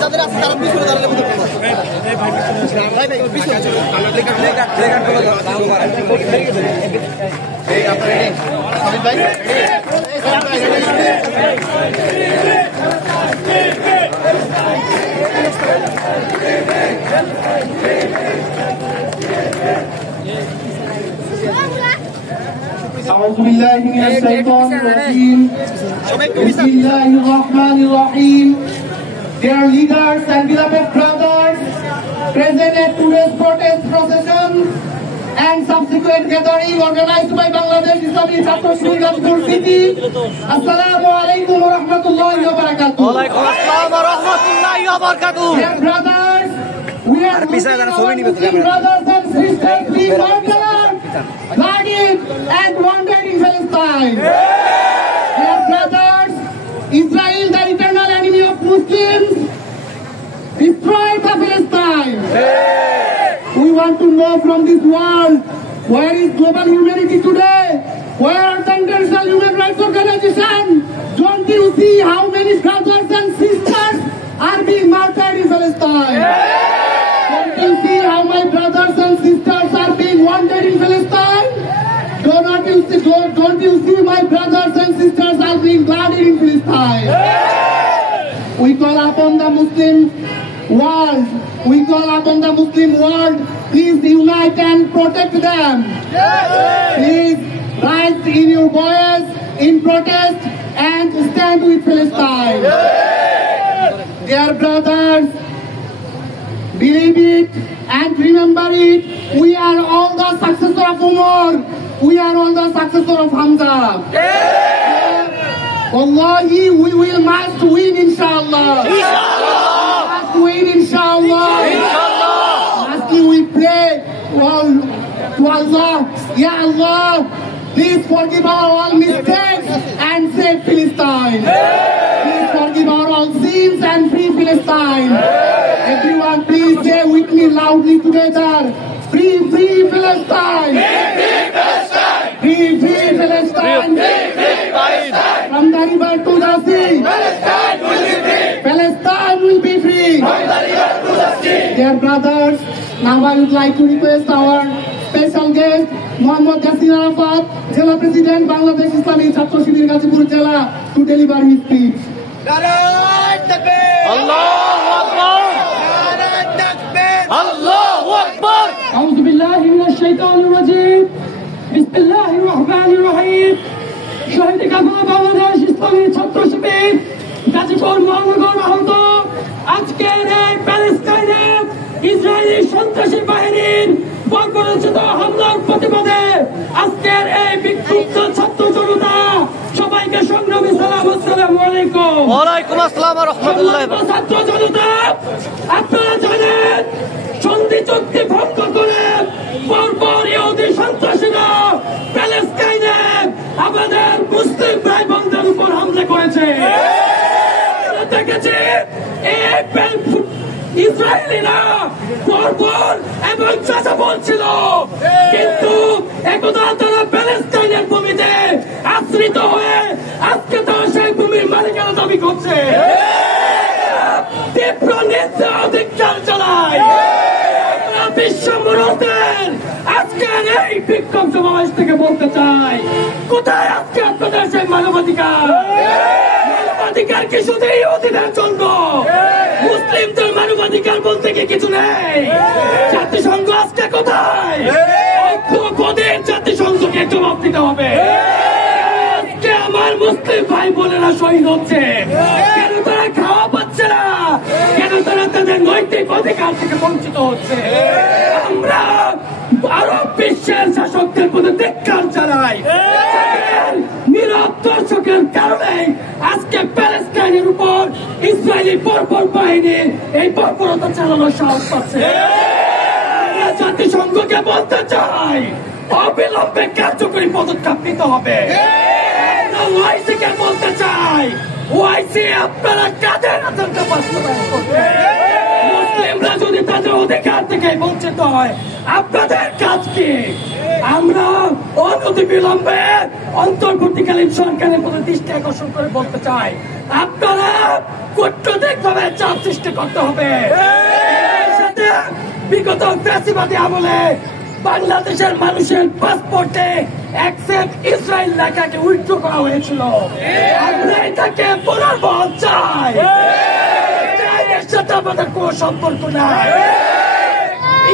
যাদের আছে তারা পিছনে দাঁড়ালে أعوذ بالله من الشيطان الرجيم. بسم الله الرحمن الرحيم. Dear leaders and beloved brothers, present at today's protest procession and subsequent gathering organized by Bangladesh Islamic Chhatra Shibir Gazipur City. Assalamu alaikum wa rahmatullahi wa barakatuh. Wa alaikum assalam wa rahmatullahi wa barakatuh. Dear brothers, we are Muslim brothers and sisters being murdered, guarded and wounded in Palestine. Dear brothers, Israel, the eternal enemy of Muslims, destroyed the Palestine. We want to know from this world, where is global humanity today? Where are the international human rights organization? Don't you see how many brothers and sisters are being murdered in Palestine? Don't you see how my brothers and sisters are being wounded in Palestine? Don't you see my brothers and sisters are being blooded in Palestine? We call upon the Muslim world. We call upon the Muslim world. Please unite and protect them. Please rise in your voice in protest and stand with Palestine. Dear brothers, believe it and remember it. We are all the successor of Umar. We are all the successor of Hamza. Wallahi, we will must win, inshallah. Must win, inshallah. Lastly, we pray to Allah, Ya Allah, please forgive our all mistakes and save Palestine. Please forgive our all sins and free Palestine. Everyone, please say with me loudly together. Free, free Palestine. Free, free Palestine. From the river to the sea. Palestine will be free. Dear brothers, now I would like to request our special guest, Muhammad Yasir Arafat, Jela President, Bangladesh Islamic Chhatra Shibir Gazipur Jela, to deliver his speech. Allahu Akbar. Allahu Akbar. أعوذ بالله من الشيطان الرجيم. بسم الله الرحمن الرحيم. শহীদ কাফেলা বাংলাদেশ ইসলামী ছাত্র শিবির গাজীপুর মহানগর আহত আজকের এই প্যালেস্টাইনে Israeli সন্ত্রাসী বাহিনীর বর্বরোচিত হামলার প্রতিবাদে আজকের এই বিক্ষুব্ধ ছাত্র জনতা সবাইকে সংগ্রামী সালাম। আসসালামু আলাইকুম। ওয়া আলাইকুম আসসালাম ওয়া রাহমাতুল্লাহি। ছাত্র জনতা, আপনারা জানেন সন্ধি চুক্তি ভঙ্গ করে পরপর ইহুদি সন্ত্রাসীরা প্যালেস্টাইনে আমাদের মুসলিম ভাই বোনদের উপর হামলা করেছে। দেখেছি ইসরায়েলিরা পরপর এবং চাচা বলছিল, কিন্তু একদা তারা প্যালেস্টাইনের ভূমিতে আশ্রিত হয়ে আজকে তারা সেই ভূমির মালিকানা দাবি করছে। তীব্র নিন্দা ধিক্কার চালায়। বিশ্ব মুরতের আজকের এই বিক্ষোভ সমাবেশ থেকে বলতে চাই, কোথায় আজকে আপনাদের সেই মানবাধিকার? মানবাধিকার কি শুধু ইহুদিদের জন্য? মুসলিমদের মানবাধিকার বলতে কি কিছু নেই? জাতিসংঘ আজকে কোথায়? ঐক্যবদ্ধের জাতিসংঘকে জবাব দিতে হবে। আজকে আমার মুসলিম ভাই বোনেরা শহীদ হচ্ছে, কেন তারা খাওয়া পাচ্ছে না? কেন তারা তাদের নৈতিক অধিকার থেকে বঞ্চিত হচ্ছে? আমরা আরব বিশ্বের শাসকদের প্রতি ধিক্কার জানাই। নীরব দর্শকের কারণে আজকে প্যালেস্টাইনের উপর ইসরায়েলি বর্বর বাহিনী এই বর্বরতা চালানোর সাহস পাচ্ছে। জাতিসংঘকে বলতে চাই, অবিলম্বে কার্যকরী পদক্ষেপ নিতে হবে। ওআইসিকে বলতে চাই, ওআইসি আপনারা কাদের আচরণটা বাস্তবায়ন করবে? মুসলিমরা যদি তাদের অধিকার থেকে বঞ্চিত হয়, আপনাদের কাজ কি? আমরা অনতিবিলম্বে অন্তর্বর্তীকালীন সরকারের প্রতি দৃষ্টি আকর্ষণ করে বলতে চাই, আপনারা কূটনৈতিকভাবে চাপ সৃষ্টি করতে হবে। এর সাথে বিগত ফ্যাসিবাদী আমলে বাংলাদেশের মানুষের পাসপোর্টে অ্যাকসেপ্ট ইসরায়েল লেখাকে উইথড্র করা হয়েছিল। আমরা এটাকে পুনর্বহাল চাই। ইসরায়েলের সাথে আমাদের কোনো সম্পর্ক নাই,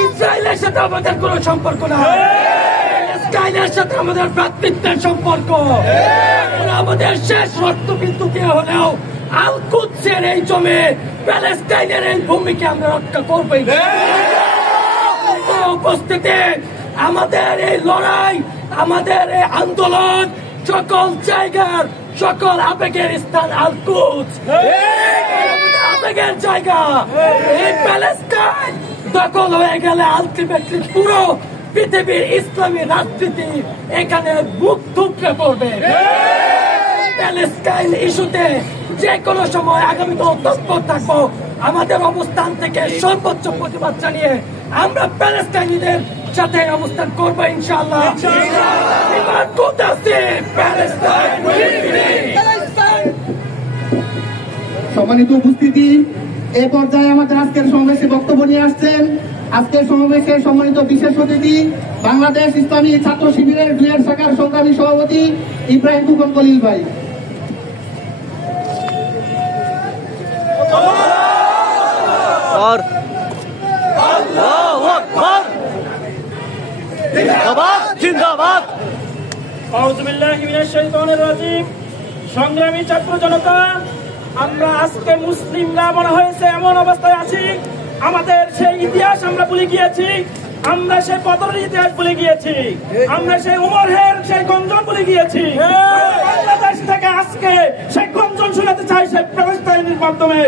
ইসরায়েলের সাথে আমাদের কোনো সম্পর্ক নাই, ইসরায়েলের সাথে আমাদের ভ্রাতৃত্বের সম্পর্ক। আমাদের শেষ রক্তবিন্দু দিয়ে হলেও আল কুদসের এই জমি, প্যালেস্টাইনের এই ভূমিকে আমরা রক্ষা করবই। উপস্থিতি আমাদের এই লড়াই, আমাদের এই আন্দোলন সকল জায়গার, সকল আবেগের স্থান আল কুদস, আবেগের জায়গা। এই প্যালেস্টাইন দখল হয়ে গেলে আলটিমেটলি পুরো পৃথিবীর ইসলামী রাজনীতি এখানে বুক থুবড়ে পড়বে। প্যালেস্টাইন ইস্যুতে যে কোনো সময় আগামীতে তৎপর থাকবো। আমাদের অবস্থান থেকে সর্বোচ্চ প্রতিবাদ জানিয়ে আমরা প্যালেস্টাইনিদের সাথে অবস্থান করবো ইনশাআল্লাহ। সম্মানিত উপস্থিতি, এ পর্যায়ে আমাদের আজকের সমাবেশে বক্তব্য নিয়ে আসছেন আজকের সমাবেশে সম্মানিত বিশেষ অতিথি বাংলাদেশ ইসলামী ছাত্র শিবিরের দুয়ের শাখার সংগ্রামী সভাপতি ইব্রাহিম খোকন খলিল ভাই। আল্লাহু আকবার, জিন্দাবাদ জিন্দাবাদ। আউযু বিল্লাহি মিনাশ শাইতানির রাজিম। সংগ্রামী ছাত্র জনতা, আমরা আজকে মুসলিমরা মনে হয়েছে এমন অবস্থায় আছি, আমাদের সেই ইতিহাস আমরা ভুলে গিয়েছি, আমরা সেই বদরের ইতিহাস ভুলে গিয়েছি, আমরা সেই উমরের সেই গঞ্জন ভুলে গিয়েছি। বাংলাদেশ থেকে আজকে সেই গঞ্জন শোনাতে চাই সেই প্যালেস্টাইনের মাধ্যমে।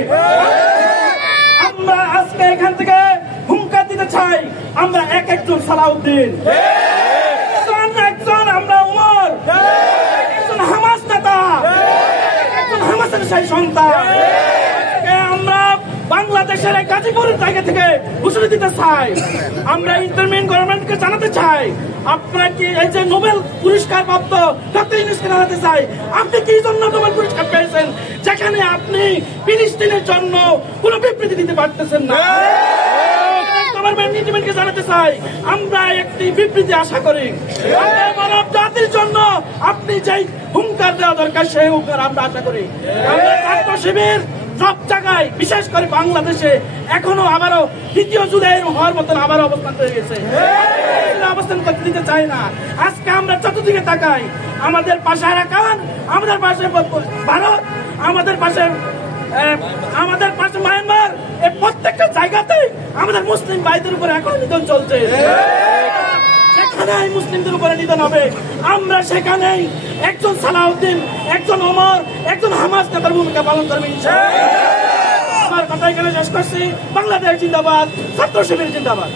আমরা আজকে এখান থেকে হুঙ্কার দিতে চাই, আমরা এক একজন সালাউদ্দিন, একজন আমরা উমর, একজন হামাস নেতা, একজন হামাসের সেই সন্তান। আমরা বাংলাদেশের এই গাজীপুরের জায়গা থেকে ঘোষণা দিতে চাই, আমরা ইন্টারমিডিয়েট গভর্নমেন্টকে জানাতে চাই, আপনারা কি এই যে নোবেল পুরস্কার প্রাপ্ত ডক্টর ইউনূসকে জানাতে চাই, আপনি কি জন্য নোবেল পুরস্কার পেয়েছেন, যেখানে আপনি ফিলিস্তিনের জন্য কোনো বিবৃতি দিতে পারতেছেন না। গভর্নমেন্টকে জানাতে চাই, আমরা একটি বিবৃতি আশা করি, মানব জাতির জন্য আপনি যেই হুঙ্কার দেওয়া দরকার সেই হুঙ্কার আমরা আশা করি। ছাত্র শিবির সব জায়গায়, বিশেষ করে বাংলাদেশে এখনো আবারও দ্বিতীয় জুলাই হওয়ার মতন আবার অবস্থান হয়ে গেছে, অবস্থান করতে দিতে চাই না। আজকে আমরা চতুর্দিকে তাকাই, আমাদের পাশে আরাকান, আমাদের পাশে ভারত, আমাদের পাশে মায়ানমার, এই প্রত্যেকটা জায়গাতে আমাদের মুসলিম ভাইদের উপরে এখন নিধন চলছে। যেখানেই মুসলিমদের উপরে নিধন হবে, আমরা সেখানেই একজন সালাউদ্দিন, একজন ওমর, একজন হামাস নেতার ভূমিকা পালন করবে ইনশাআল্লাহ। আমার কথা এখানে শেষ করছি। বাংলাদেশ জিন্দাবাদ, ছাত্র শিবির জিন্দাবাদ।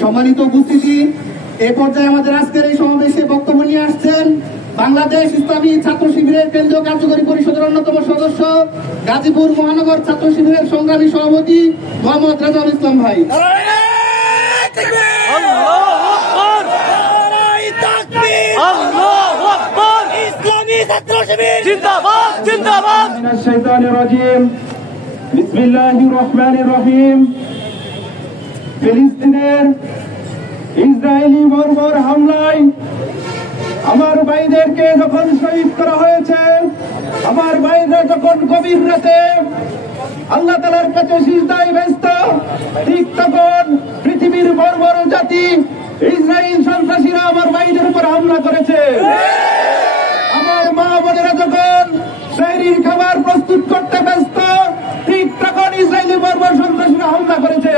সম্মানিত উপস্থিতি, এ পর্যায়ে আমাদের আজকের এই সমাবেশে বক্তব্য নিয়ে আসছেন বাংলাদেশ ইসলামী ছাত্র শিবিরের কেন্দ্রীয় কার্যকরী পরিষদের অন্যতম সদস্য, গাজীপুর মহানগর ছাত্র শিবিরের সংগ্রামী সভাপতি মোহাম্মদ রেজাউল ইসলাম ভাই। ইসলামী ছাত্র শিবির জিন্দাবাদ জিন্দাবাদ। মিনাশ শাইতানির রাজিম। বিসমিল্লাহির রহমানির রহিম। ফিলিস্তিনের ইসরায়েলি বর্বর হামলায় আমার ভাইদেরকে যখন শহীদ করা হয়েছে, আমার ভাইরা যখন গভীর রাতে আল্লাহ তাআলার কাছে সিজদায় ব্যস্ত, ঠিক তখন পৃথিবীর বর্বর জাতি ইসরায়েল সন্ত্রাসীরা আমার ভাইদের উপর হামলা করেছে। আমার মা বোনেরা যখন শহরের খাবার প্রস্তুত করতে ব্যস্ত, ঠিক তখন ইসরায়েলি বর্বর সন্ত্রাসীরা হামলা করেছে।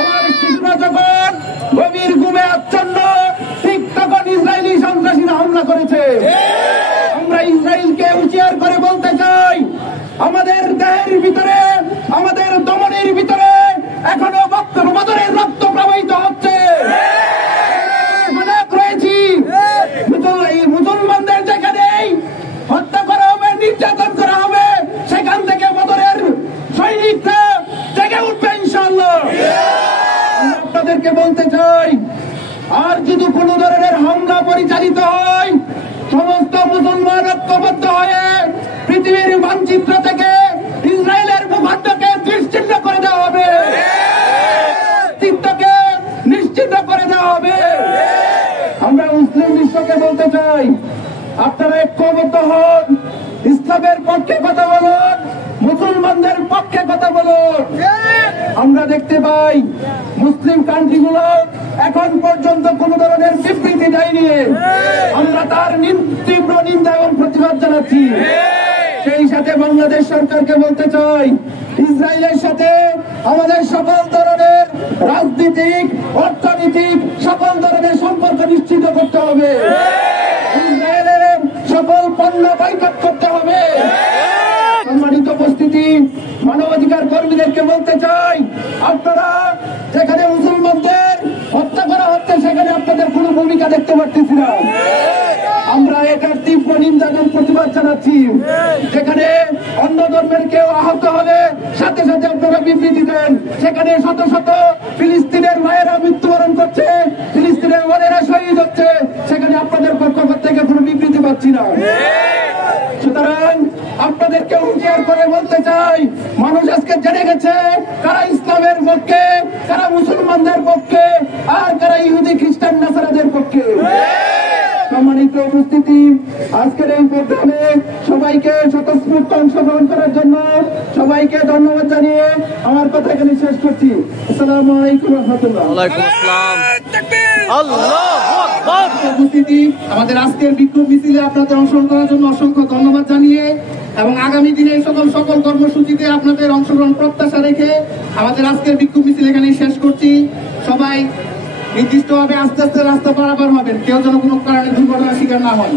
আমার শিশুরা যখন গভীর ঘুমে আচ্ছন্ন, ঠিক তখন ইসরায়েলি সন্ত্রাসীরা হামলা করেছে। আমরা ইসরায়েলকে হুঁশিয়ার করে বলতে চাই, আমাদের দেহের ভিতরে, আমাদের দমনের ভিতরে এখনো বদরের রক্ত প্রবাহিত হচ্ছে। রয়েছি মুসলমানদের যেখানেই হত্যা করা হবে, নির্যাতন করা হবে, সেখান থেকে বদরের সৈনিকরা জেগে উঠবে ইনশাআল্লাহ। আপনাদেরকে কোনো ধরনের হামলা পরিচালিত হয়, সমস্ত মুসলমান ঐক্যবদ্ধ হয়ে পৃথিবীর মানচিত্র থেকে ইসরায়েলের ভূখণ্ডকে নিশ্চিহ্ন করে দেওয়া হবে, অস্তিত্বকে নিশ্চিহ্ন করে দেওয়া হবে। আমরা মুসলিম বিশ্বকে বলতে চাই, আপনারা ঐক্যবদ্ধ হন, ইসলামের পক্ষে কথা বলুন, মুসলমানদের পক্ষে কথা বলুন। আমরা দেখতে পাই মুসলিম কান্ট্রিগুলো এখন পর্যন্ত কোন ধরনের বিবৃতি দেয়নি। আমরা তার তীব্র নিন্দা এবং প্রতিবাদ জানাচ্ছি। সেই সাথে বাংলাদেশ সরকারকে বলতে চাই, ইসরায়েলের সাথে আমাদের সকল ধরনের রাজনীতিক, অর্থনৈতিক সকল ধরনের সম্পর্ক নিশ্চিত করতে হবে। ইসরায়েলের সকল পণ্য বয়কট করতে হবে। সম্মানিত উপস্থিতি, মানবাধিকার কর্মীদেরকে বলতে চাই, আপনারা যেখানে মুসলমানদের হত্যা করা হচ্ছে সেখানে আপনাদের কোনো ভূমিকা দেখতে পাচ্ছি না। আমরা এটার তীব্র নিন্দা এবং প্রতিবাদ জানাচ্ছি। যেখানে অন্য ধর্মের কেউ আহত হলে সাথে সাথে আপনারা বিবৃতি দেন, সেখানে শত শত ফিলিস্তিনের মায়েরা মৃত্যুবরণ করছে, ফিলিস্তিনের বোনেরা শহীদ হচ্ছে, সেখানে আপনাদের পক্ষ থেকে কোনো বিবৃতি পাচ্ছি না। সুতরাং আপনাদেরকে হুঁশিয়ার করে বলতে চাই, মানুষ আজকে জেনে গেছে কারা ইসলামের পক্ষে, কারা মুসলমানদের পক্ষে, আর কারা ইহুদি খ্রিস্টান নাসারাদের পক্ষে। সম্মানিত উপস্থিতি, আজকের এই প্রোগ্রামে সবাইকে স্বতঃস্ফূর্ত অংশগ্রহণ করার জন্য সবাইকে ধন্যবাদ জানিয়ে আমার কথা এখানে শেষ করছি। আসসালামু আলাইকুম ওয়া রাহমাতুল্লাহ। ওয়ালাইকুম আসসালাম। আল্লাহু আকবার। উপস্থিতি, আমাদের আজকের বিক্ষোভ মিছিলে আপনাদের অংশগ্রহণ করার জন্য অসংখ্য ধন্যবাদ জানিয়ে এবং আগামী দিনে এই সকল কর্মসূচিতে আপনাদের অংশগ্রহণ প্রত্যাশা রেখে আমাদের আজকের বিক্ষোভ মিছিল এখানেই শেষ করছি। সবাই নির্দিষ্টভাবে আস্তে আস্তে রাস্তা পারাপার হবেন, কেউ যেন কোনো কারণে দুর্ঘটনার শিকার না হয়।